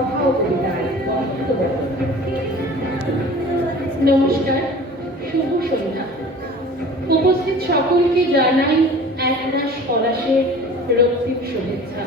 কথা ও কবিতায় বসন্ত বসন্ত। নমস্কার, শুভ সন্ধ্যা। উপস্থিত সকলকে জানাই একরাশ পলাশের রক্তিম শুভেচ্ছা।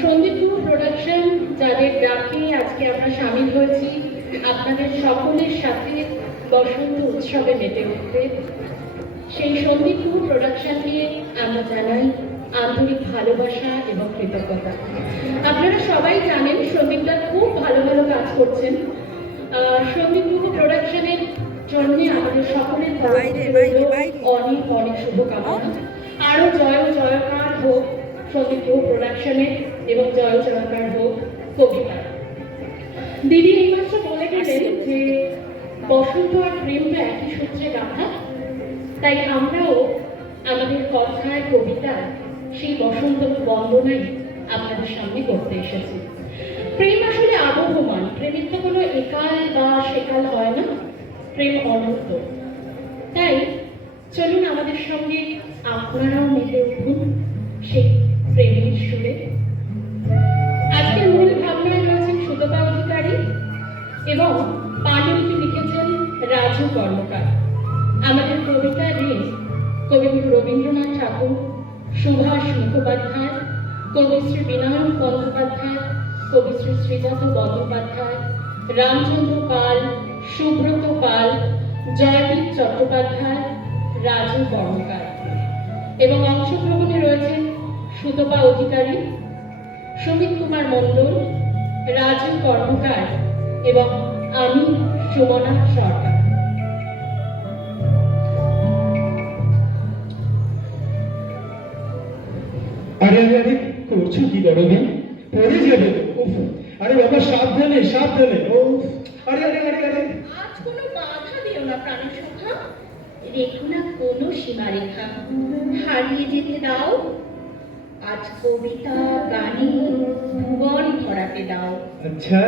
সন্দীপ গুহ প্রোডাকশন যাদের ডাকে আজকে আমরা সামিল হয়েছি আপনাদের সকলের সাথে বসন্ত উৎসবে মেতে উঠতে, সেই সন্দীপ গুহ প্রোডাকশনকে আমরা জানাই আন্তরিক ভালোবাসা এবং কৃতজ্ঞতা। আপনারা সবাই জানেন সন্দীপদা খুব ভালো ভালো কাজ করছেন। সন্দীপ গুহ প্রোডাকশনের জন্য আমাদের সকলের অনেক অনেক শুভকামনা। আরো জয় জয়কার হোক সন্দীপ গুহ প্রোডাকশনের এবং জয় জয়কার হোক কবিতার। দিদি এইমাত্র বলে গেলেন যে বসন্ত আর প্রেমটা একই সূত্রে গাঁথা, তাই আমরাও আমাদের কথায় কবিতায় সেই বসন্ত বন্দনাই আপনাদের সামনে করতে এসেছি। প্রেম আসলে আবহমান, প্রেমের তো কোনো একাল বা সেকাল হয় না, প্রেম অনন্ত। তাই চলুন আমাদের সঙ্গে আপনারাও মেতে উঠুন সেই প্রেমের সুরে। আজকের মূল ভাবনায় রয়েছেন সুতপা অধিকারী এবং পাণ্ডুলিপি লিখেছেন রাজু কর্মকার। আমাদের কবিতা ঋণ কবিগুরু রবীন্দ্রনাথ ঠাকুর, সুভাষ মুখোপাধ্যায়, কবিশ্রী বিনয় বন্দ্যোপাধ্যায়, কবিশ্রী শ্রীজাত বন্দ্যোপাধ্যায়, রামচন্দ্র পাল, সুব্রত পাল, জয়দীপ চট্টোপাধ্যায়, রাজু কর্মকার। এবং অংশগ্রহণে রয়েছেন সুতপা অধিকারী, সুমিত কুমার মণ্ডল, রাজু কর্মকার এবং আমি সুমনা সরকার। আরে আরে আরে করছো কি গরমে? পড়ে যাবে তো। আরে বাবা সাবধানে সাবধানে। ও আরে আরে আরে আরে আজ কোনো বাধা দিও না প্রাণী সখা, রেখো না কোনো সীমারেখা, হারিয়ে যেতে দাও আজ কবিতা গানে ভুবন ভরাতে দাও। আচ্ছা,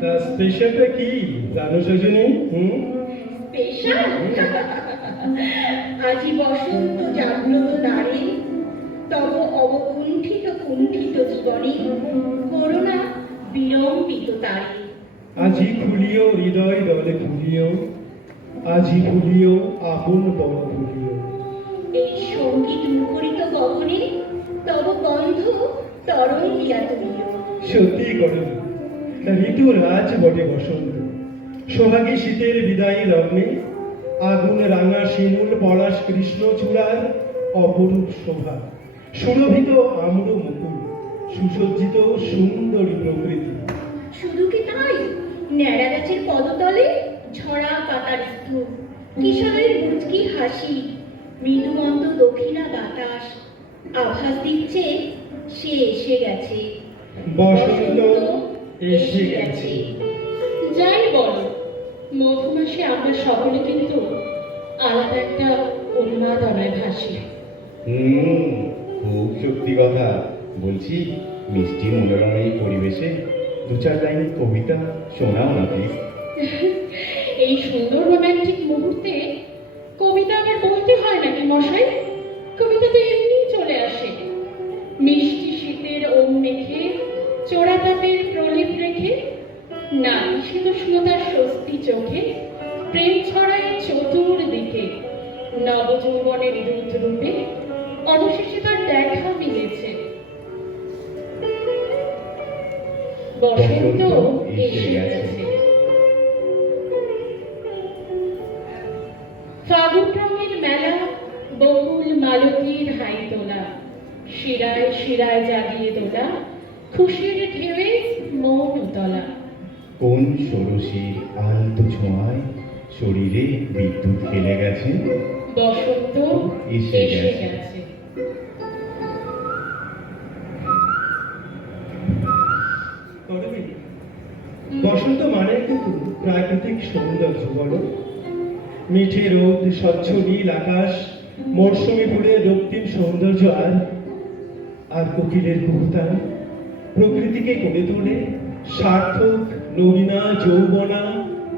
তা স্পেশালটা কি জানো সজনী? স্পেশাল আজি বসন্ত জাগ্রত দ্বারে, তব অবকুণ্ঠিত কুণ্ঠিত জীবনে করোনা বিলম্বিত তারে। আজি খুলিও হৃদয় দলে খুলিও, আজি ভুলিও আপন পর ভুলিও। এই সঙ্গীত মুখরিত গগনে তব গন্ধ তরঙ্গিয়া তুমিও। সত্যি করে ঋতুর রাজ বটে বসন্ত, সোহাগী শীতের বিদায়ী লগ্নে আগুন রাঙা শিমুল পলাশ কৃষ্ণ চূড়ার অপরূপ শোভা, সুরভিত আম্র মুকুল, সুসজ্জিত সুন্দরী প্রকৃতি। শুধু কি তাই, ন্যাড়া গাছের পদতলে ঝরা পাতার স্তূপ, কিশোরের মুচকি হাসি, মৃদুমন্দ দক্ষিণা বাতাস আভাস দিচ্ছে সে এসে গেছে, বসন্ত এসে গেছে। যাই বলো, মধুমাসে আমরা সকলে কিন্তু আলাদা একটা উন্মাদনায় ভাসি। খুব সত্যি কথা বলছি। মিষ্টি মনোরম এই পরিবেশে দু চার লাইন কবিতা শোনাও না প্লিজ। এই সুন্দর রোম্যান্টিক মুহূর্তে কবিতা আবার বলতে হয় নাকি মশাই? কবিতা তো এমনি চলে আসে, মিষ্টি শীতের ওম মেখে, চোরা তাপের প্রলেপ রেখে, নারী শীতোষ্ণতার স্বস্তি চোখে, প্রেম ছড়ায় চতুর্দিকে, নবযৌবনের দূত রূপে অবশেষে তার দেখা মিলেছে। বসন্ত এসে গেছে। ফাগুন রঙের মেলা, বকুল মালতীর হাই তোলা, শিরায় শিরায় জাগিয়ে তোলা, খুশির ঢেউয়ে মন তলা। কোন ষোড়শীর আলতো ছোঁয়ায় শরীরে বিদ্যুৎ খেলে গেছে, বসন্ত এসে এসে গেছে। গেছে। বসন্ত মানে কিন্তু প্রাকৃতিক সৌন্দর্য, বলো। মিঠে রোদ, স্বচ্ছ নীল আকাশ, মৌসুমী ফুলের রক্তিম সৌন্দর্য আর আর কোকিলের কুহুতান প্রকৃতিকে করে তোলে সার্থক, নবীনা, যৌবনা,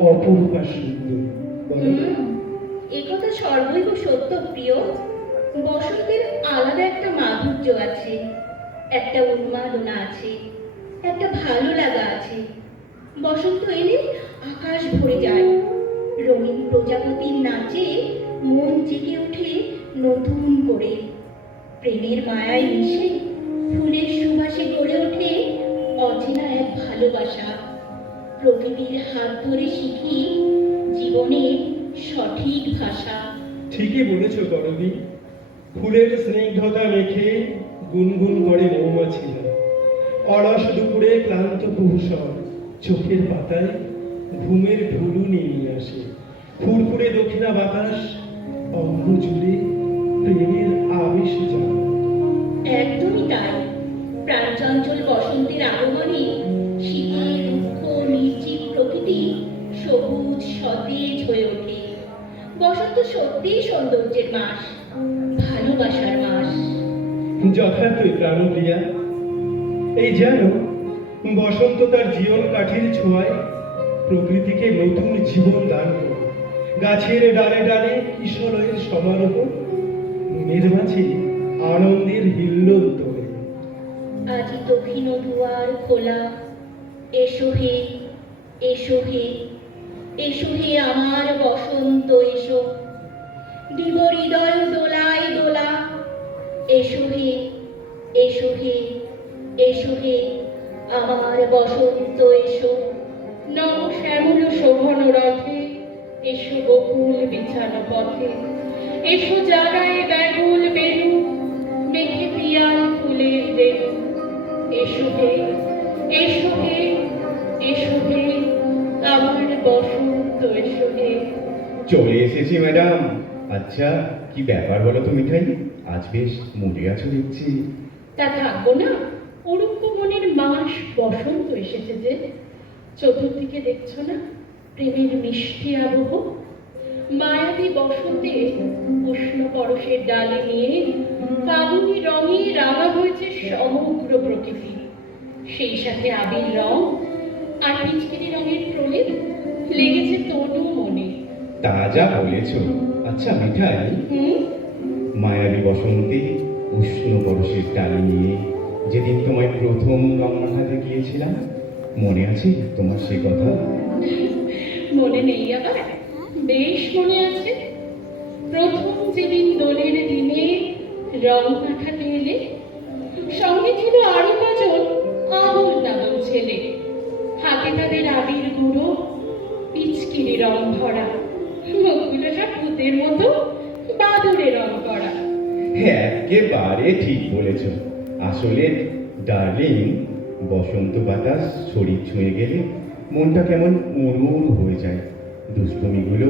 অপরূপা সুন্দর। বলো। একথা সর্বৈব সত্য প্রিয়। বসন্তের আলাদা একটা মাধুর্য আছে, একটা উন্মাদনা আছে, একটা ভালো লাগা আছে। বসন্ত এলে আকাশ ভরে যায়, রঙিন প্রজাপতির নাচে মন জেগে ওঠে নতুন করে। প্রেমের মায়ায় মিশে ফুলের সুবাসে গড়ে ওঠে অচেনা এক ভালোবাসা। প্রকৃতির হাত ধরে শিখি জীবনের সঠিক ভাষা। ঠিকই বলেছ করবি। ফুলের স্নিগ্ধতা মেখে গুনগুন করে মৌমাছিরা। অলস দুপুরে ক্লান্ত কুহুসন চোখের পাতায় ঘুমের ঢুলু নিয়ে আসে। ফুরফুরে দক্ষিণা বাতাস অঙ্গ জুড়ে প্রেমের আবেশ যায়। একদমই তাই। প্রাণচঞ্চল বসন্তের আগমনে শীতের রুক্ষ নির্জীব প্রকৃতি সবুজ সতেজ হয়ে ওঠে। বসন্ত সত্যিই সৌন্দর্যের মাস, ভালোবাসার মাস। যথার্থই প্রাণপ্রিয়া। এই যেন বসন্ত তার জীবন কাঠির ছোঁয়ায় প্রকৃতিকে নতুন জীবন দান করে। গাছের ডালে ডালে কিশলয়ের সমারোহ, মনের মাঝে আনন্দের হিল্লোল তোলে। আজি দক্ষিণ দুয়ার খোলা, এসো হে, এসো হে, এসো হে আমার বসন্ত এসো। দিব হৃদয় দোলায় দোলা, এসো হে, এসো হে, এসো হে আমার বসন্ত এসো। নব শ্যামল শোভন রথে, এসো বকুল বিছানো পথে, এসো জাগায় ব্যাকুল বেনু, মেঘে পিয়াল ফুলের বেনু। এসো হে, এসো হে, এসো হে আমার বসন্ত এসো হে। চলে এসেছি ম্যাডাম। আচ্ছা, কি ব্যাপার বলো তো মিঠাই? আজ বেশ মুডে আছো দেখছি। তা থাকবো না? অরূপ মনের মাস বসন্ত এসেছে যে। চতুর্দিকে দেখছো না প্রেমের মিষ্টি আবহ। মায়াবী বসন্তে উষ্ণ পরশের ডালে নিয়ে ফাগুনি রঙে রাঙা হয়েছে সমগ্র প্রকৃতি। সেই সাথে আবির রং আর পিচকিরি রঙের প্রলেপ লেগেছে তনু মনে। তা যা বলেছ। আচ্ছা মিঠাই, মায়াবী বসন্তে উষ্ণ পরশের ডালি নিয়ে যেদিন তোমায় প্রথম রং মাখাতে গিয়েছিলাম, মনে আছে তোমার সে কথা? মনে নেই আবার? বেশ মনে আছে। প্রথম যেদিন দোলের দিনে রং মাখাতে এলে, সঙ্গে ছিল আরো কজন আবল তাবল ছেলে। হাতে তাদের আবির গুঁড়ো, পিচকিরি রং ভরা, মুখগুলো সব ভূতের মতো বাদুড়ে রং করা। একেবারে ঠিক বলেছ। আসলে ডার্লিং, বসন্ত বাতাস শরীর ছুঁয়ে গেলে মনটা কেমন উড়ুর হয়ে যায়। দুষ্টুমিগুলো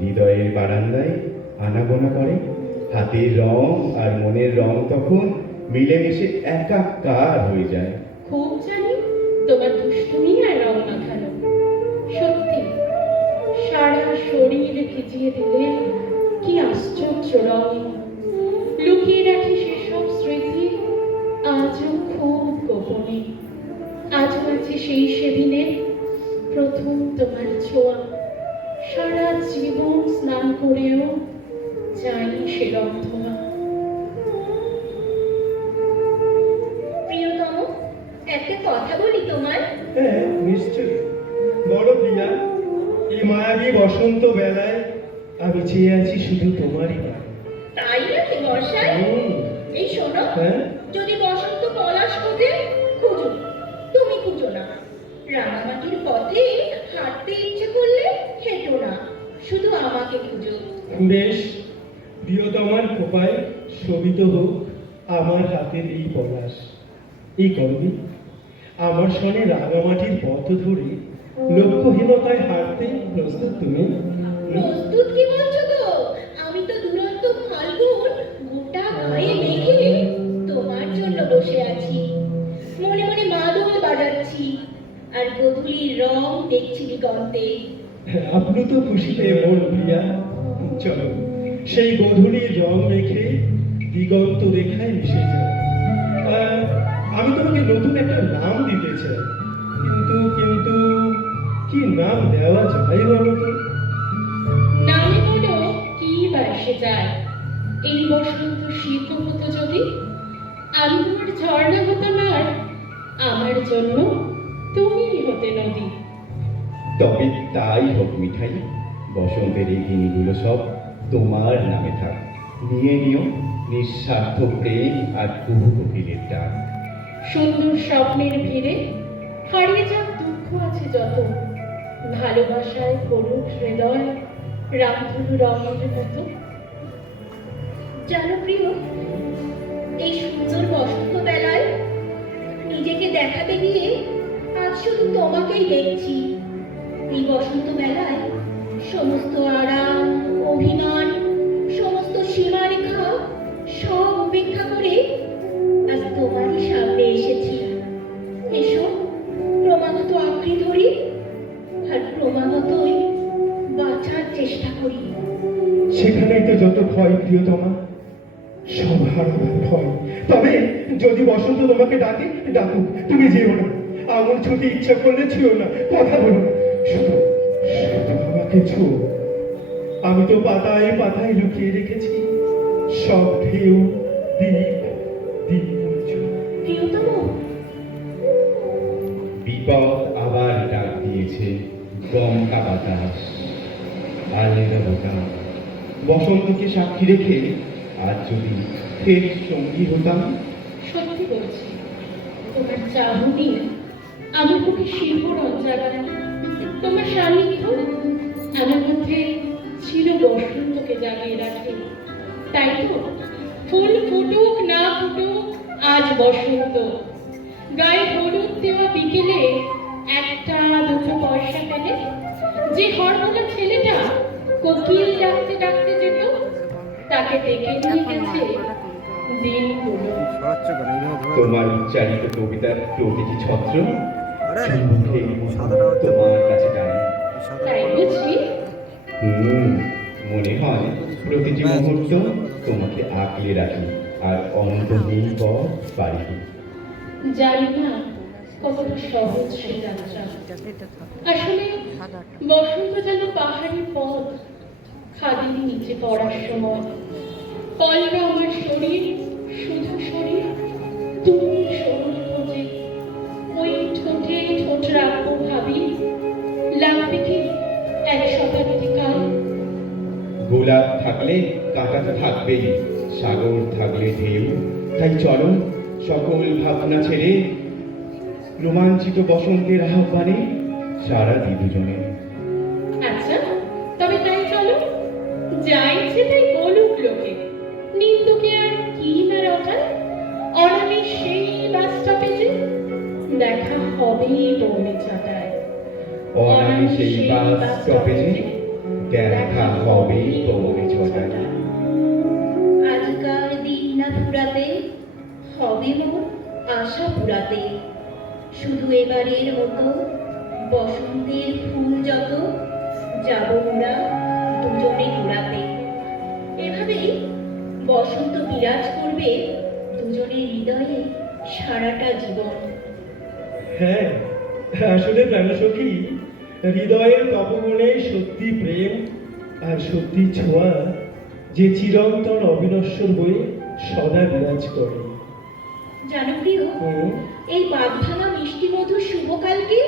হৃদয়ের বারান্দায় আনাগোনা করে। হাতের রং আর মনের রং তখন মিলেমিশে একাকার হয়ে যায়। খুব জানি তোমার দুষ্টুমি আর রং মাখানো। সত্যি সারা শরীর ভিজিয়ে দিলে কি আশ্চর্য রং। লুকিয়ে রাখি সেসব স্মৃতি আজও খুব গোপনে। আজও আছে সেই সেদিনের প্রথম তোমার ছোঁয়া। সারা জীবন স্নান করেও যাই সে রং ধোয়া। প্রিয়তম, একটা কথা বলি তোমায়। হ্যাঁ, নিশ্চয়ই বড় প্রিয়া। এই মায়াবী বসন্ত বেলায় আমি চেয়ে আছি শুধু তোমারই পায়ে। তাই নাকি বর্ষায়? এই শোনো, হ্যাঁ? যদি বসন্ত পলাশ খোঁজে, খুঁজো, তুমি খুঁজো না। রাঙামাটির পথে হাঁটতে ইচ্ছে করলে হেঁটো না, শুধু আমাকে খুঁজো। বেশ, প্রিয়তমার খোপায় শোভিত হোক আমার হাতের এই পলাশ। এই করবি আমার সনে রাঙামাটির পথ ধরে লক্ষ্যহীনতায় হাঁটতে প্রস্তুত তুমি? প্রস্তুত কি বলছো গো? আমি তো দুরন্ত ফাল্গুন গোটা গায়ে মেঘে তোমার জন্য বসে আছি। মনে মনে মাদল বাজাচ্ছি আর গোধূলির রং দেখছি দিগন্তে। আপনি তো খুশিতে মন প্রিয়া। চলো সেই গধূলির রং মেখে দিগন্ত রেখায় মিশে যায়। আমি তোমাকে নতুন একটা নাম দিতে চাই, কিন্তু কিন্তু কি নাম দেওয়া যায় বলো তো? নামে বলো কি বা এসে যায়। এই বসন্ত শীত হতো যদি, আমি তোমার ঝর্ণা হতাম আর আমার জন্য তুমিই হতে নদী। তবে তাই হোক মিঠাই, বসন্তের এই দিনগুলো সব তোমার নামে থাক। নিয়ে নিও নিঃস্বার্থ প্রেম আর কুহু কোকিলের ডাক। সুন্দর স্বপ্নের ভিড়ে হারিয়ে যাক দুঃখ আছে যত, ভালোবাসায় করুক হৃদয় রামধনু রঙের মতো। জানো প্রিয়, এই সুন্দর বসন্ত বেলায় নিজেকে দেখাতে গিয়ে আজ শুধু তোমাকেই দেখছি। এই বসন্ত বেলায় সমস্ত আরাম, অভিমান, সমস্ত সীমারেখা সব উপেক্ষা করে আজ তোমারই সামনে এসেছি। এসো, ক্রমাগত আঁকড়ে ধরি আর ক্রমাগতই বাঁচার চেষ্টা করি। সেখানেই তো যত ভয় প্রিয়তমা, সব হারাবার ভয়। তবে যদি বসন্ত তোমাকে ডাকে, ডাকুক, তুমি যেও না। আঙুল ছুতে ইচ্ছা করলে ছুঁয়ো না, কথা বলো না, শুধু শুধু আমাকে ছুঁয়ো। আমি তো পাতায় পাতায় লুকিয়ে রেখেছি সব ঢেউ, দ্বীপ, দ্বীপপুঞ্জ। প্রিয়তম, বিপদ আবার ডাক দিয়েছে, দমকা বাতাস, আলেদা বোটা। বসন্তকে সাক্ষী রেখে আজ যদি ফের সঙ্গী হতাম। সত্যি বলছি, তোমার চাহনি আমার বুকে শিহরণ জাগায়। তোমার সান্নিধ্য আমার মধ্যে ছিল বসন্তকে জাগিয়ে রাখে। তাই তো ফুল ফুটুক না ফুটুক আজ বসন্ত। গায়ে হলুদ দেওয়া বিকেলে একটা দুটো পয়সা পেলে যে হরমোনা ছেলেটা কোকিল ডাকতে ডাকতে যেত, তাকে ডেকে নিয়ে গেছে দিনগুলো। তোমার উচ্চারিত কবিতার প্রতিটি ছত্র সম্মুখে তোমার কাছে টাই। তাই বুঝি মনে হয় প্রতিটি মুহূর্ত তোমাকে আঁকলে রাখি আর অন্তহীন পথ পারি। জানি না কতটা সহজ সে যাত্রা। আসলে বসন্ত যেন পাহাড়ি পথ, খাদের নিচে পড়ার সময় পলরা আমার শরীর, শুধু শরীর, তুমি শরীর খোঁজে। ওই ঠোঁটে ঠোঁট রাখবো ভাবি, লাগবে কি এক শতাধিকাল। গোলাপ থাকলে কাঁটা তো থাকবেই, সাগর থাকলে ঢেউ। তাই চলো সকল ভাবনা ছেড়ে রোমাঞ্চিত বসন্তের আহ্বানে সারা দি দুজনে। আচ্ছা, তবে তাই চলো, যাই ইচ্ছে তাই বলুক লোকে। নিন্দুকে আর কি না রটায়, অনামে সেই বাস স্টপেজে দেখা হবেই বৌনি চাটায়। অনামে সেই বাস স্টপেজে দেখা হবেই পৌনে ছটায়। আজকাল দিন না ফুরাতে হবে মোর আশা পুরাতে। শুধু এবারের মতো বসন্তের ফুল যত যাব মোরা দুজনে ঘোরাতে। এভাবেই বসন্ত বিরাজ করবে দুজনের হৃদয়ে সারাটা জীবন। হ্যাঁ, আসলে প্রাণসখী, হৃদয়ের তপবনে সত্যি প্রেম আর সত্যি ছোঁয়া যে চিরন্তন অবিনশ্বর হয়ে সদা বিরাজ করে। জানো প্রিয়, এই বাঁধ ভাঙা মিষ্টি মধুর শুভকালকে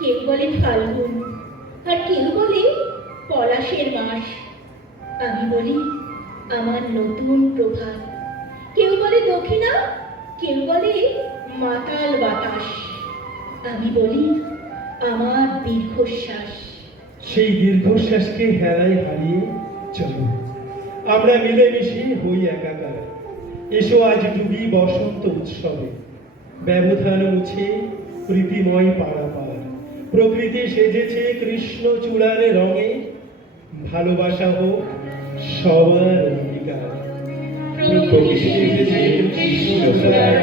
কেউ বলে ফাল্গুন, আর কেউ বলে পলাশের মাস। আমি বলি আমার নতুন প্রভাত। কেউ বলে দক্ষিণা, কেউ বলে মাতাল বাতাস। আমি বলি আমার দীর্ঘশ্বাস। সেই দীর্ঘশ্বাসকে হেলায় হারিয়ে চলো আমরা মিলেমিশে হই একাকার। এসো আজ ডুবি বসন্ত উৎসবে, ব্যবধান মুছে প্রীতিময় পাড়াপাড়। প্রকৃতি সেজেছে কৃষ্ণ চূড়ারে রঙে, ভালোবাসা হোক সবার অঙ্গীকার। প্রকৃতি সেজেছে কৃষ্ণ চূড়ার